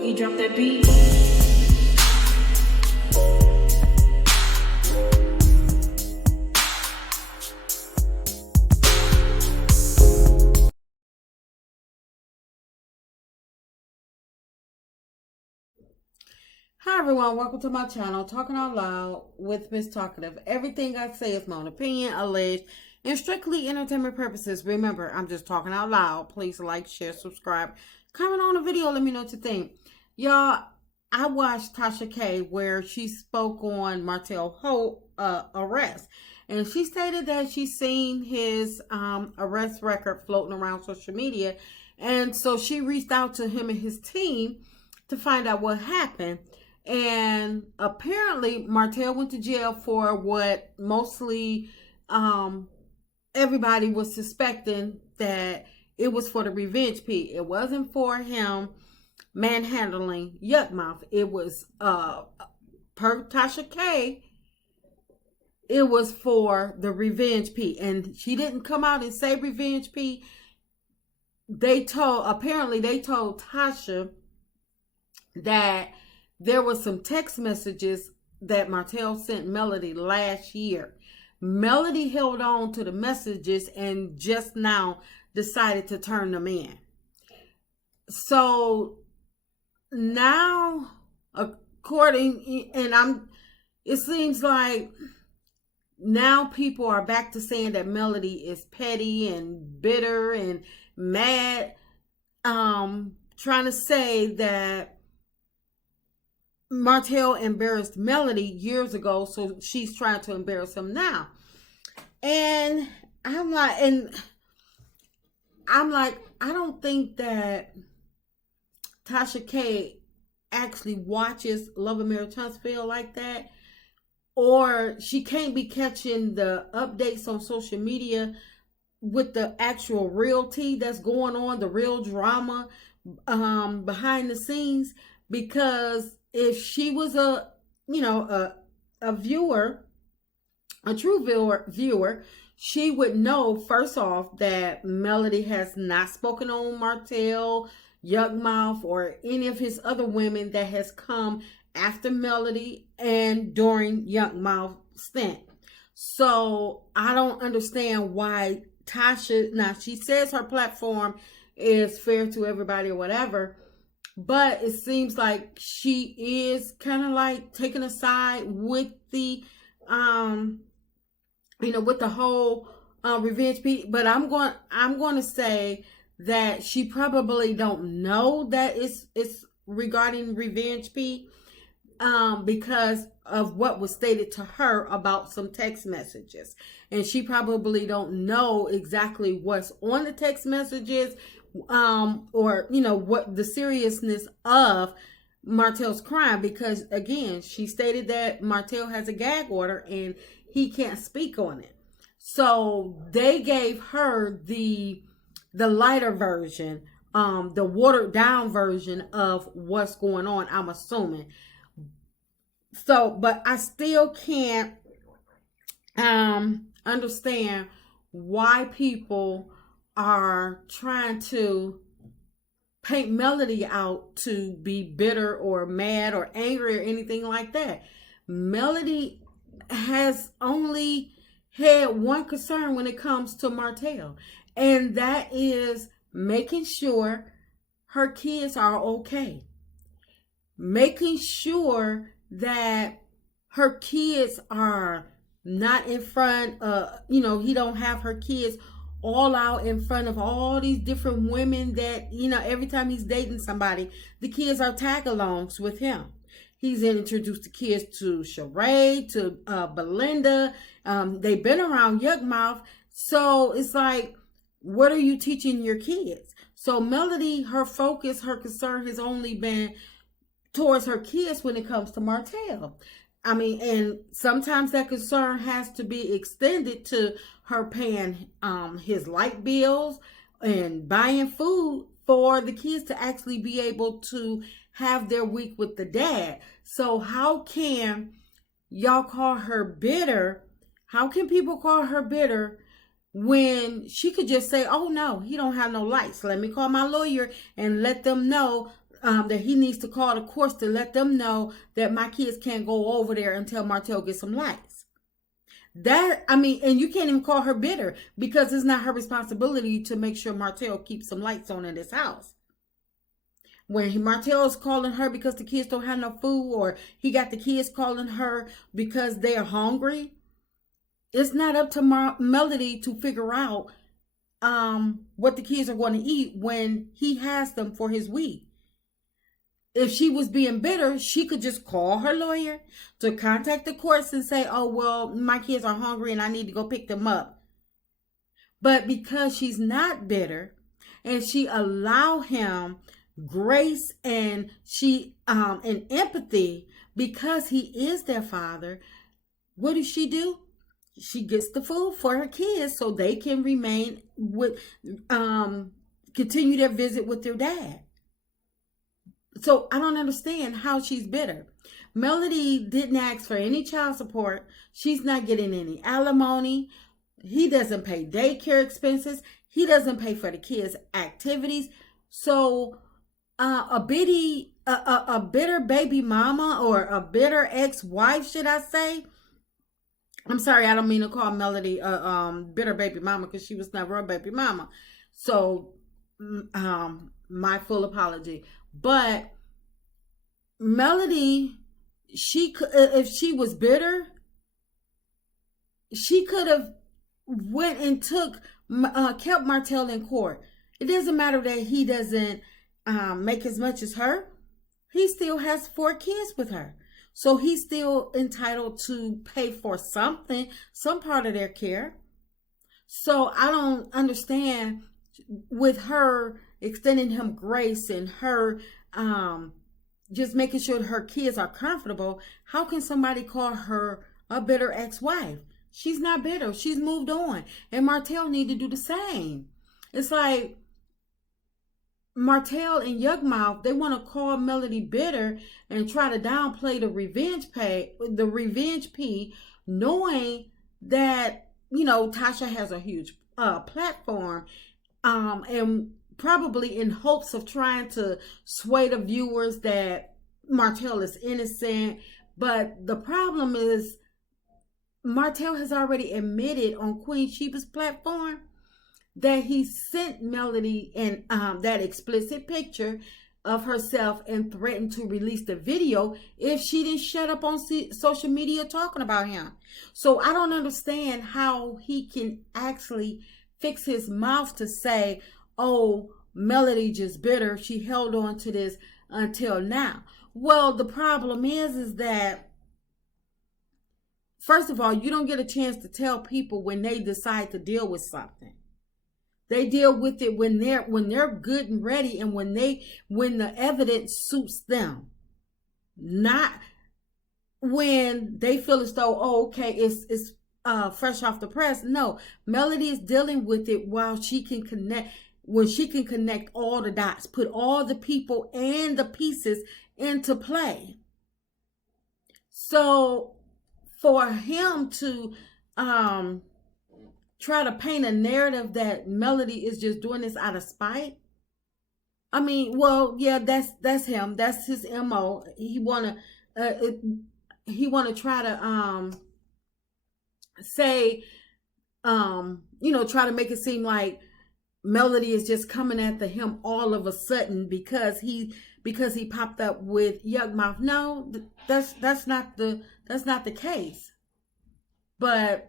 Boogie, drop that beat. Hi everyone, welcome to my channel, Talking Out Loud with Miss Talkative. Everything I say is my own opinion, alleged, and strictly entertainment purposes. Remember, I'm just talking out loud. Please like, share, subscribe, comment on the video, let me know what you think. Y'all, I watched Tasha K where she spoke on Martell arrest. And she stated that she's seen his arrest record floating around social media. And so she reached out to him and his team to find out what happened. And apparently Martell went to jail for what mostly everybody was suspecting, that it was for the revenge piece. It wasn't for him manhandling Yuck Mouth. It was per Tasha K, it was for the revenge piece. And she didn't come out and say revenge piece. Apparently they told Tasha that there were some text messages that Martell sent Melody last year. Melody held on to the messages and just now decided to turn them in. So now, it seems like now people are back to saying that Melody is petty and bitter and mad, trying to say that Martell embarrassed Melody years ago, so she's trying to embarrass him now. And I'm like, I don't think that Tasha K actually watches Love and Marriage Huntsville like that, or she can't be catching the updates on social media with the actual real tea that's going on, the real drama behind the scenes. Because if she was a viewer, a true viewer, she would know, first off, that Melody has not spoken on Martell, Yuck Mouth, or any of his other women that has come after Melody and during Yuck Mouth stint. So I don't understand why Tasha, now she says her platform is fair to everybody or whatever, but it seems like she is kind of like taking a side with the, with the whole revenge piece. But I'm going to say that she probably don't know that it's regarding revenge piece, because of what was stated to her about some text messages, and she probably don't know exactly what's on the text messages, or what the seriousness of Martell's crime, because again, she stated that Martell has a gag order and he can't speak on it. So they gave her the lighter version, the watered down version of what's going on, I'm assuming. So, but I still can't understand why people are trying to paint Melody out to be bitter or mad or angry or anything like that. Melody has only had one concern when it comes to Martell, and that is making sure her kids are okay. Making sure that her kids are not in front of, he don't have her kids all out in front of all these different women that, every time he's dating somebody, the kids are tag-alongs with him. He's introduced the kids to Sheree, to Belinda. They've been around Yuck Mouth. So it's like, what are you teaching your kids? So Melody, her focus, her concern has only been towards her kids when it comes to Martell. I mean, and sometimes that concern has to be extended to her paying his light bills and buying food for the kids to actually be able to have their week with the dad. So how can y'all call her bitter? How can people call her bitter when she could just say, oh no, he don't have no lights. Let me call my lawyer and let them know that he needs to call the courts to let them know that my kids can't go over there until Martell gets some lights. That, I mean, and you can't even call her bitter because it's not her responsibility to make sure Martell keeps some lights on in this house. When Martell is calling her because the kids don't have no food, or he got the kids calling her because they are hungry, it's not up to Melody to figure out what the kids are going to eat when he has them for his week. If she was being bitter, she could just call her lawyer to contact the courts and say, oh, well, my kids are hungry and I need to go pick them up. But because she's not bitter and she allow him grace and and empathy because he is their father, what does she do? She gets the food for her kids so they can remain with, continue their visit with their dad. So I don't understand how she's bitter. Melody didn't ask for any child support. She's not getting any alimony. He doesn't pay daycare expenses. He doesn't pay for the kids' activities. So a bitter baby mama, or a bitter ex-wife, should I say? I'm sorry, I don't mean to call Melody a bitter baby mama because she was never a baby mama. So my full apology. But Melody, she could, if she was bitter, she could have went and kept Martell in court. It doesn't matter that he doesn't make as much as her. He still has 4 kids with her. So he's still entitled to pay for something, some part of their care. So I don't understand with her extending him grace and her just making sure her kids are comfortable. How can somebody call her a bitter ex-wife? She's not bitter. She's moved on. And Martell need to do the same. It's like Martell and Yugmouth, they want to call Melody bitter and try to downplay the revenge P, knowing that, you know, Tasha has a huge platform, and probably in hopes of trying to sway the viewers that Martell is innocent. But the problem is Martell has already admitted on Queen Sheba's platform that he sent Melody and that explicit picture of herself and threatened to release the video if she didn't shut up on social media talking about him. So I don't understand how he can actually fix his mouth to say, oh, Melody just bitter. She held on to this until now. Well, the problem is that, first of all, you don't get a chance to tell people when they decide to deal with something. They deal with it when they're good and ready, and when the evidence suits them. Not when they feel as though, oh, okay, it's fresh off the press. No, Melody is dealing with it while she can connect. When she can connect all the dots, put all the people and the pieces into play. So for him to try to paint a narrative that Melody is just doing this out of spite, I mean, well, yeah, that's him. That's his MO. He wanna try to say, try to make it seem like Melody is just coming after him all of a sudden because he popped up with Yugmouth. No, that's not the case. But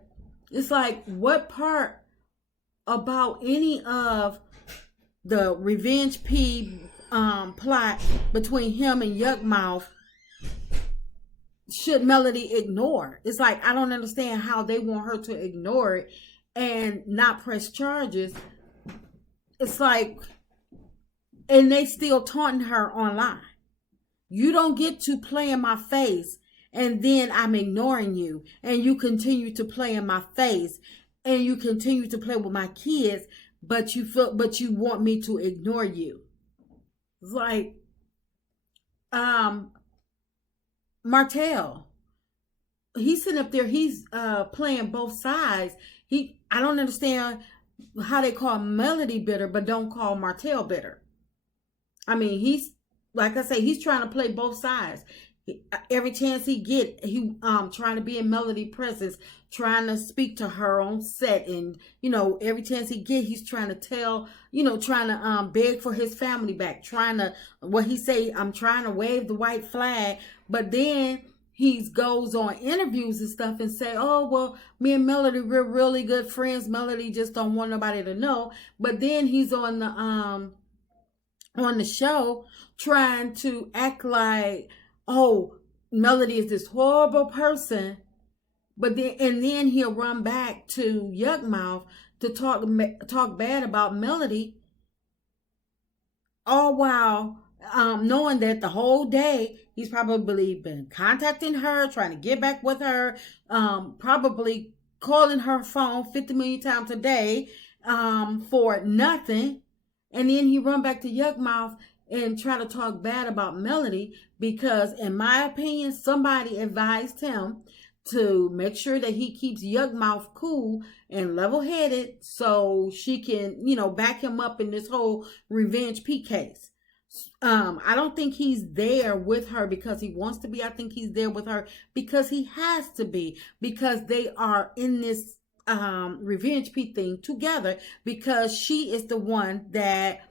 it's like, what part about any of the Revenge P plot between him and Yugmouth should Melody ignore? It's like, I don't understand how they want her to ignore it and not press charges. It's like, and they still taunting her online. You don't get to play in my face and then I'm ignoring you, and you continue to play in my face, and you continue to play with my kids, but you want me to ignore you. It's like, Martell, he's sitting up there, he's playing both sides. I don't understand how they call Melody bitter but don't call Martell bitter. I mean, like I say, he's trying to play both sides. Every chance he get, he trying to be in Melody presence, trying to speak to her on set, and every chance he get, he's trying to tell, trying to beg for his family back, trying to, what he say, I'm trying to wave the white flag, but then he goes on interviews and stuff and say, oh, well, me and Melody, we're really good friends. Melody just don't want nobody to know. But then he's on the show trying to act like, oh, Melody is this horrible person. But then he'll run back to Yuck Mouth to talk bad about Melody, all while knowing that the whole day he's probably been contacting her, trying to get back with her, probably calling her phone 50 million times a day for nothing. And then he run back to Yuck Mouth and try to talk bad about Melody because, in my opinion, somebody advised him to make sure that he keeps Yuck Mouth cool and level-headed so she can, back him up in this whole Revenge P case. I don't think he's there with her because he wants to be. I think he's there with her because he has to be, because they are in this Revenge P thing together, because she is the one that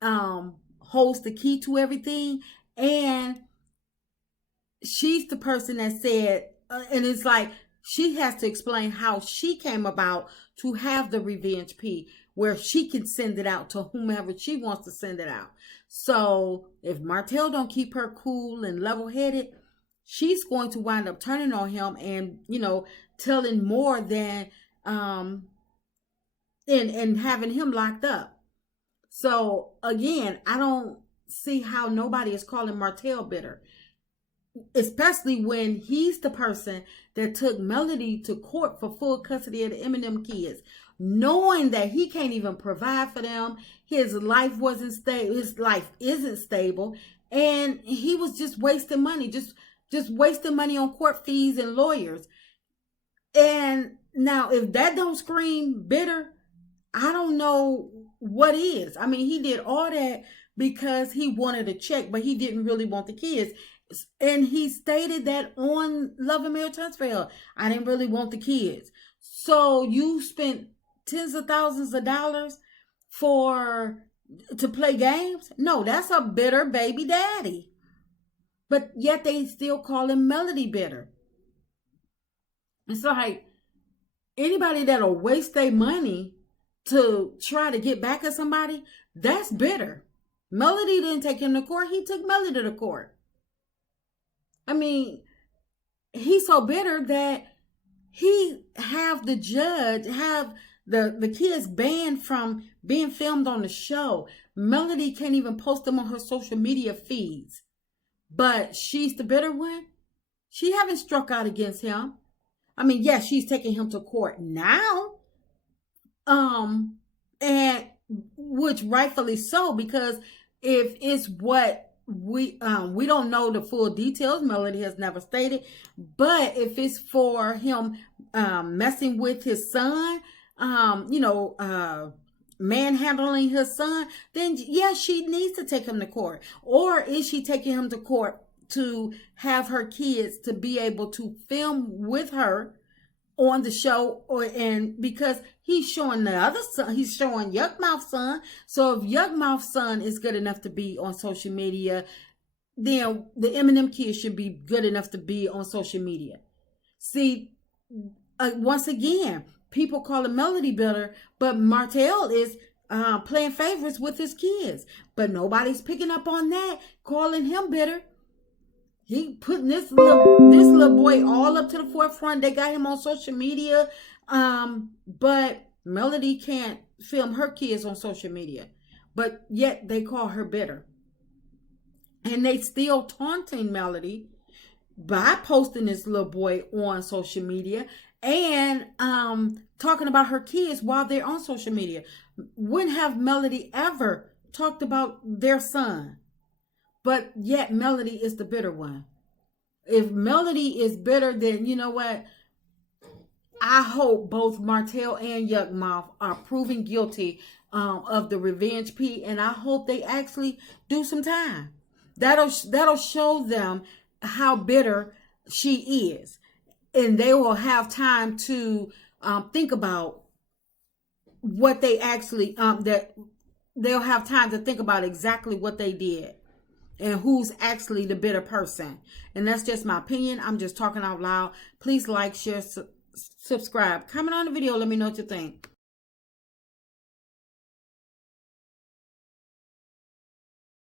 holds the key to everything, and she's the person that said, and it's like she has to explain how she came about to have the Revenge P, where she can send it out to whomever she wants to send it out. So if Martell don't keep her cool and level-headed, she's going to wind up turning on him and, telling more than and having him locked up. So again, I don't see how nobody is calling Martell bitter, especially when he's the person that took Melody to court for full custody of the Eminem kids, knowing that he can't even provide for them. His life wasn't stable. His life isn't stable. And he was just wasting money, just wasting money on court fees and lawyers. And now, if that don't scream bitter, I don't know what is. I mean, he did all that because he wanted a check, but he didn't really want the kids. And he stated that on Love and Marriage Transfer. I didn't really want the kids. So you spent tens of thousands of dollars to play games? No, that's a bitter baby daddy. But yet they still call him Melody bitter. It's like anybody that'll waste their money to try to get back at somebody, that's bitter. Melody didn't take him to court. He took Melody to court. I mean, he's so bitter that he have the judge, have the kids banned from being filmed on the show. Melody can't even post them on her social media feeds. But she's the bitter one. She haven't struck out against him. I mean, yes, she's taking him to court now. And which rightfully so, because if it's what we don't know the full details, Melody has never stated, but if it's for him messing with his son, manhandling his son, then yeah, she needs to take him to court. Or is she taking him to court to have her kids to be able to film with her on the show, and because he's showing the other son, he's showing Yuck Mouth's son. So if Yuck Mouth's son is good enough to be on social media, then the Eminem kids should be good enough to be on social media. See, once again, people call him Melody bitter, but Martell is playing favorites with his kids. But nobody's picking up on that, calling him bitter. He putting this little boy all up to the forefront. They got him on social media. But Melody can't film her kids on social media. But yet they call her bitter. And they still taunting Melody by posting this little boy on social media and talking about her kids while they're on social media. When have Melody ever talked about their son? But yet Melody is the bitter one. If Melody is bitter, then you know what? I hope both Martell and Yuck Mouth are proven guilty of the Revenge P, and I hope they actually do some time. That'll show them how bitter she is, and they will have time to think about what they actually that they'll have time to think about exactly what they did and who's actually the bitter person. And that's just my opinion. I'm just talking out loud. Please like, share, subscribe, comment on the video. Let me know what you think.